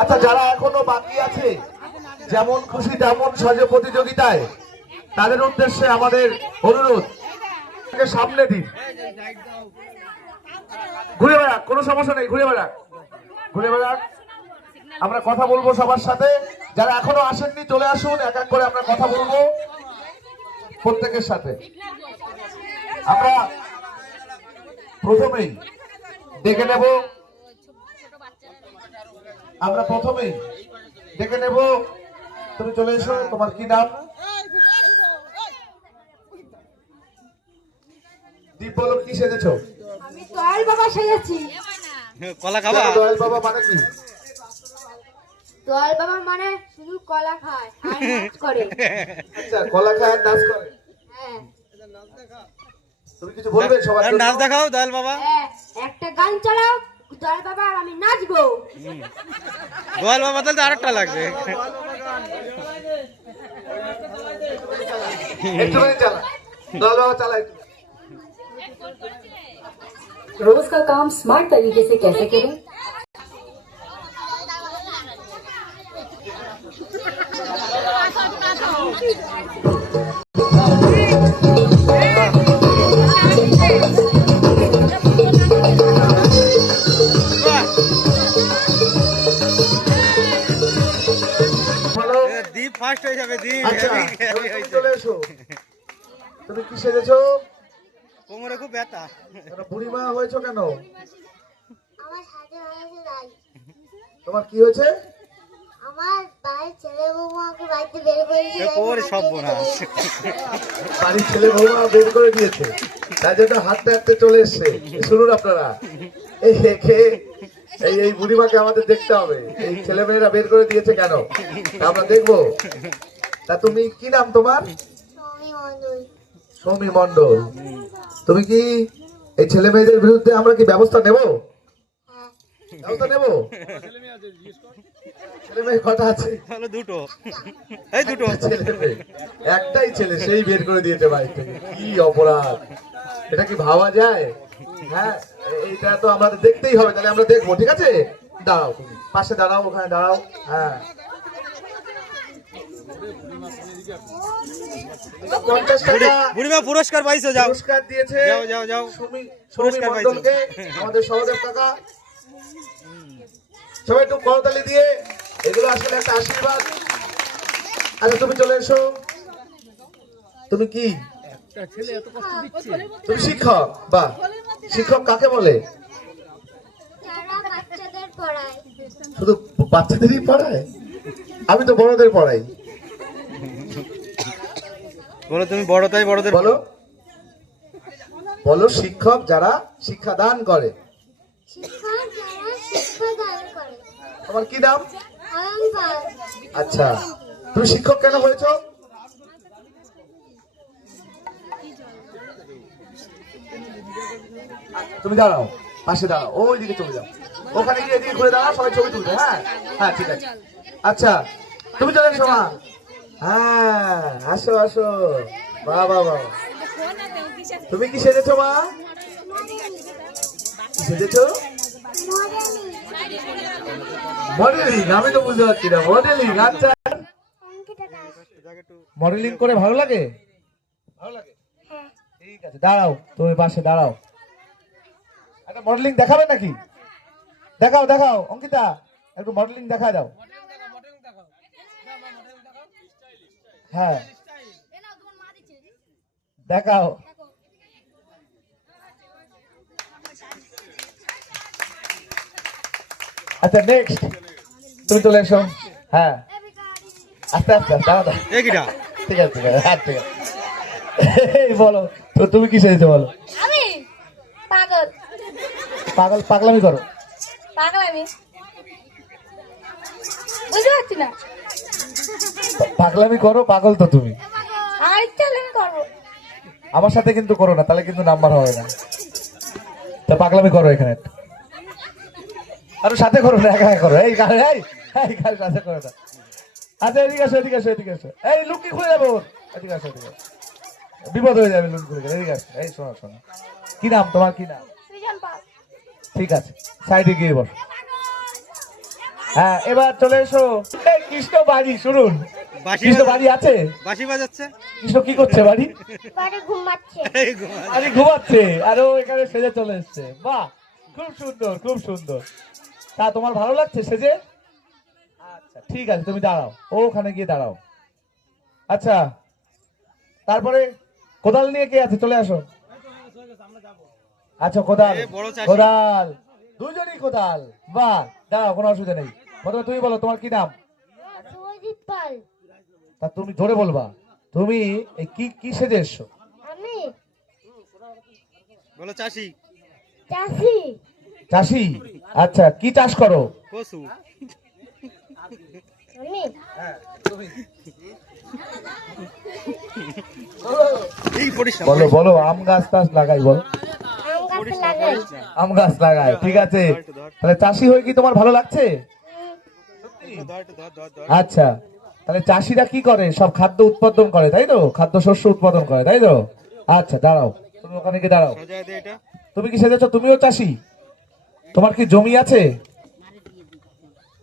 আচ্ছা যারা এখনও বাকি আছে, যেমন খুশি তেমন সাজে প্রতিযোগিতায়, তাদের উদ্দেশ্যে আমাদের অনুরোধ সামনে দিন। ঘুরে বেড়াক, কোনো সমস্যা নেই, ঘুরে বেড়াক। ঘুরে বেড়াক। আমরা কথা বলব সবার সাথে। যারা এখনও আসেননি, চলে আসুন, এক এক করে আমরা কথা বলব প্রত্যেকের সাথে। আমরা প্রথমেই ডেকে নেব আমরা প্রথমেই ডেকে নেব। তুমি চলে এসো তোমার কি নাম? কি সেজেছো? আমি দয়াল বাবা সেজেছি। কলা খাবা? দয়াল বাবা মানে কি? দয়াল বাবা মানে শুধু কলা খায় আর নাচ করে। আচ্ছা কলা খায় আর নাচ করে? হ্যাঁ। তুমি কিছু বলবে সবার নাচ দেখাও দয়াল বাবা। হ্যাঁ, একটা গান চালাও দয়াল বাবা আর আমি নাচবো দয়াল বাবা তাহলে আরেকটা লাগবে একটুখানি চালা দয়াল বাবা চালা একটু रोज का काम स्मार्ट तरीके से कैसे करें বাহ, আচ্ছা হেভি, এবার হেভি তুমি চলে এসো। তুমি কি সেজেছো? কোমরে খুব ব্যথা। কেন বুড়িমা হয়েছো কেন? আমার সাথে হয়েছে তাই। তোমার কি হয়েছে? আমার বাড়ির ছেলে বাড়িতে বের করেছে এ সব বোনাস। বাড়ির ছেলে বৌমা বের করে দিয়েছে। তাই জন্য হাঁটতে হাঁটতে চলে এসছে। শুনুন আপনারা। এই একে এই এই বুড়িমাকে আমাদের দেখতে হবে। এই ছেলে মেয়েরা বের করে দিয়েছে কেন? আমরা দেখব। তা তুমি কি নাম তোমার? সৌমি মন্ডল তুমি কি এই ছেলে মেয়েদের বিরুদ্ধে আমরা কি ব্যবস্থা নেব? হ্যাঁ। ব্যবস্থা নেব? ছেলে মেয়ে কটা আছে? দুটো। এই দুটো। ছেলে একটাই ছেলে সেই বের করে দিয়েছে বাড়ি থেকে। কি অপরাধ। এটা কি ভাবা যায়? হ্যাঁ এইটা তো আমাদের দেখতেই হবে তাহলে আমরা দেখব ঠিক আছে? দাঁড়াও পাশে দাঁড়াও ওখানে দাঁড়াও। হ্যাঁ। বুড়িমা পুরস্কার পাইছো যাও। পুরস্কার দিয়েছে যাও, যাও, যাও। সুমি সুমি পুরস্কার পাইছো। আমাদের সহদেব কাকা। সবাই একটু করতালি দিয়ে এগুলো আসলে একটা আশীর্বাদ। আচ্ছা তুমি চলে এসো। তুমি কি? তুমি শিক্ষক? বা শিক্ষক কাকে বলে? যারা বাচ্চাদের পড়ায়। শুধু বাচ্চাদেরই পড়ায়? আমি তো বড়দের পড়াই। বলো তুমি বড়, তাই বড়দের বলো। বলো শিক্ষক যারা শিক্ষা দান করে। তোমার কি নাম আচ্ছা। তুমি শিক্ষক কেন হয়েছো? তুমি দাঁড়াও, পাশে দাঁড়াও ওই দিকে চলে যাও। ওখানে গিয়ে এদিকে ঘুরে দাঁড়াও, সবাই ছবি তুলবে হ্যাঁ? হ্যাঁ ঠিক আছে। আচ্ছা তুমি চলে মা। হ্যাঁ আসো আসো। বাহ বাহ বাহ। তুমি কি সেজেছো, মা? সেজেছো? মডেলিং, আমি তো বুঝতে পারছি না। মডেলিং আচ্ছা। মডেলিং করে ভালো লাগে? ভালো লাগে? ঠিক আছে, দাঁড়াও, তুমি পাশে দাঁড়াও। একটা মডেলিং দেখাবে নাকি? দেখাও দেখাও, অঙ্কিতা, একটু মডেলিং দেখা দাও। হ্যাঁ। দেখাও। আচ্ছা নেক্সট তুমি চলে এসো। হ্যাঁ। আস্তে আস্তে দাঁড়া। ঠিক আছে ঠিক আছে হ্যাঁ ঠিক আছে। বলো তো তুমি কি সেজেছো বলো? আমি পাগল। পাগল পাগলামি করো। পাগল আমি বুঝতে পারছি না। পাগলামি করো পাগল তো তুমি। আমার সাথে কিন্তু করো না তাহলে কিন্তু নাম্বার হবে না। তা পাগলামি করো এখানে। আরও সাথে করো না একা একা করো। এই গাড়ি এই এই গাড়ি সাথে করো না? আচ্ছা এদিকে আসো এদিকে আসো এদিকে আসো। এই লুকি খুলে যাব। এদিকে আসো এদিকে। বিপদ হয়ে যাবে লুকি খুলে গেলে। এদিকে আসো। এই শোনো শোনো। কি নাম? তোমার কি নাম? ঠিক আছে। সাইডে গিয়ে বসো। হ্যাঁ এবার চলে এসো। কৃষ্ণ বাড়ি শুনুন। কৃষ্ণ বাড়ি আছে? বাঁশি বাজাচ্ছে? কৃষ্ণ কি করছে বাড়ি? বাড়ি ঘুমাচ্ছে। বাড়ি আর ও এখানে সেজে চলে এসছে। বাহ খুব সুন্দর খুব সুন্দর। তা তোমার ভালো লাগছে সেজে? আচ্ছা ঠিক আছে তুমি দাঁড়াও। ও ওখানে গিয়ে দাঁড়াও। আচ্ছা তারপরে কোদাল নিয়ে কে আছে? চলে আসো। আচ্ছা কোদাল। এ, বড় চাষি। কোদাল। দুজনই কোদাল। বাহ দাঁড়াও কোনো অসুবিধা নেই। প্রথমে তুমি বলো তোমার কি নাম? শুভজিৎ পাল। তা তুমি ধরে বলবা। তুমি এই কি কি সেজে এসছো? আমি বলো চাষি। চাষি। চাষি? আচ্ছা কি চাষ করো? কসু। আমি বলো বলো আম গাছ টাছ লাগাই বল। আম গাছ লাগাই ঠিক আছে। তাহলে চাষি হয়ে কি তোমার ভালো লাগছে। আচ্ছা তাহলে চাষিরা কি করে? সব খাদ্য উৎপাদন করে তাই তো? খাদ্য শস্য উৎপাদন করে তাই তো? আচ্ছা দাঁড়াও। তুমি ওখানে গিয়ে দাঁড়াও। সাজায় দে এটা। তুমি কি সেজেছো? তুমিও চাষি? তোমার কি জমি আছে?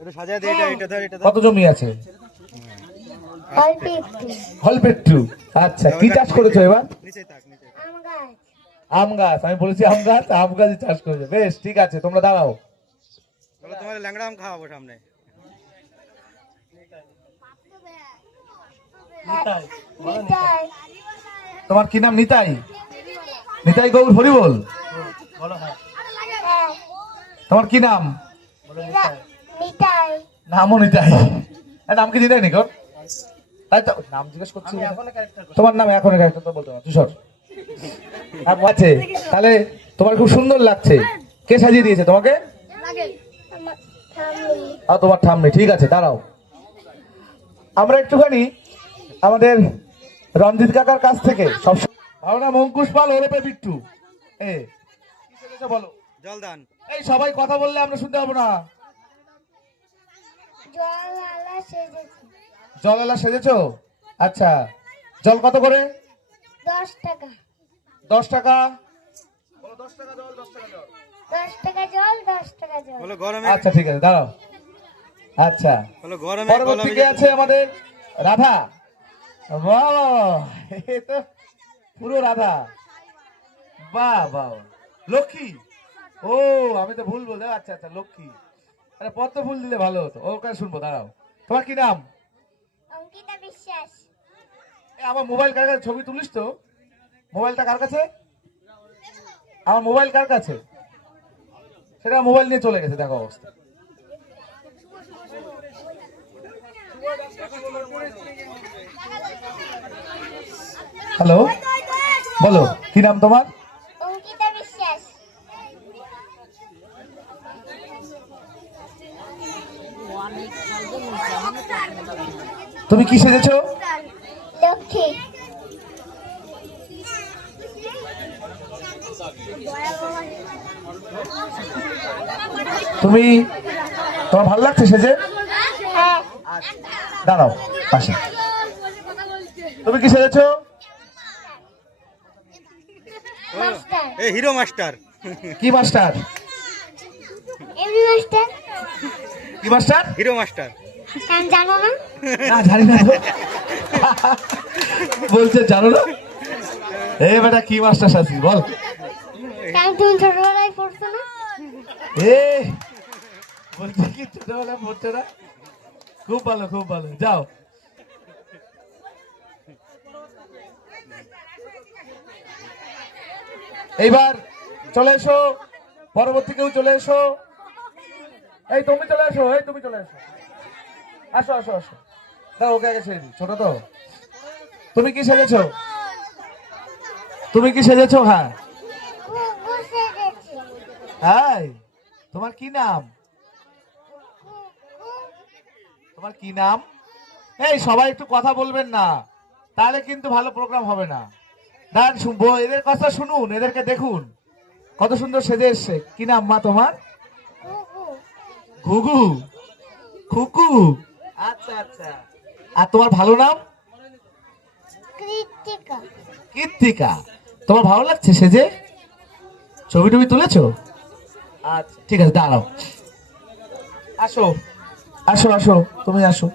এটা সাজায় দে এটা এটা ধর এটা ধর। কত জমি আছে? আচ্ছা কি চাষ করেছ এবার নিচে থাক নিচে থাক। আম গাছ আম গাছ আমি বলেছি আম গাছ আম গাছই চাষ করেছ। বেশ ঠিক আছে তোমরা দাঁড়াও। তোমার ল্যাংড়া আম খাওয়াবো সামনে। তোমার কি নাম নিতাই? নিতাই গৌর হরিবল? হ্যাঁ। তোমার কি নাম? নামও নিতাই। নাম কি নিতাই নিকট তাই তো নাম জিজ্ঞেস করছি। তোমার নাম এখন ক্যারেক্টার তো বলতে না তুষর আছে। তাহলে তোমার খুব সুন্দর লাগছে। কে সাজিয়ে দিয়েছে তোমাকে? আর তোমার ঠাম্মি। ঠিক আছে দাঁড়াও। আমরা একটুখানি আমাদের রঞ্জিত কাকার কাছ থেকে সব ভালো নাম অঙ্কুশ পাল ওরপে বিট্টু। এ বলো? জলদান। এই সবাই কথা বললে আমরা শুনতে পাবো না। জল জল এলা সেজেছো? আচ্ছা। জল কত করে? দশ টাকা। দশ টাকা? বলো আচ্ছা ঠিক আছে দাঁড়াও। আচ্ছা। বলো পরবর্তী কে আছে আমাদের? রাধা। পুরো রাধা। বাহ বাহ। বাহ। লক্ষ্মী। ও আমি তো ভুল বলতে আচ্ছা আচ্ছা লক্ষ্মী। আরে পদ্ম ফুল দিলে ভালো হতো। ওখানে শুনব দাঁড়াও। তোমার কি নাম? অঙ্কিতা বিশ্বাস। আমার মোবাইল কার কাছে ছবি তুলিস তো? মোবাইলটা কার কাছে? আমার মোবাইল কার কাছে? সেটা মোবাইল নিয়ে চলে গেছে দেখো অবস্থা। হ্যালো বলো কি নাম তোমার? তুমি কি সেজেছো লক্ষ্মী তুমি তোমার ভালো লাগছে সেজে? দাঁড়াও পাশে। তুমি কি সেজেছো? এ হিরো মাস্টার। কি মাস্টার? কি মাস্টার? Hero master. আমি জানো না? না জানি না বলছে জানো না? এই বেটা কি মাস্টার শাসি বল। তুমি ছোটবেলায় পড়ছো না? এ বলছে কি ছোটবেলা পড়ছে না? খুব ভালো খুব ভালো। যাও। এইবার চলে এসো। পরবর্তী কেউ চলে এসো। এই তুমি চলে এসো এই তুমি চলে এসো। আসো আসো আসো। দাও ওকে আগে ছেড়ে ছোট তো। তুমি কি সেজেছো? তুমি কি সেজেছো? হ্যাঁ। হাই তোমার কি নাম কুকু তোমার কি নাম? এই সবাই একটু কথা বলবেন না। তাহলে কিন্তু ভালো প্রোগ্রাম হবে না। দাঁড়ান শুনব। এদের কথা শুনুন এদেরকে দেখুন। কত সুন্দর সেজে এসছে। কি নাম মা তোমার? ঘুঘু। খুকু। আচ্ছা আচ্ছা। আর তোমার ভালো নাম? কৃতিকা কীর্তিকা তোমার ভালো লাগছে সেজে? ছবি টবি তুলেছো? আচ্ছা। ঠিক আছে দাঁড়াও। আসো। আসো আসো তুমি আসো।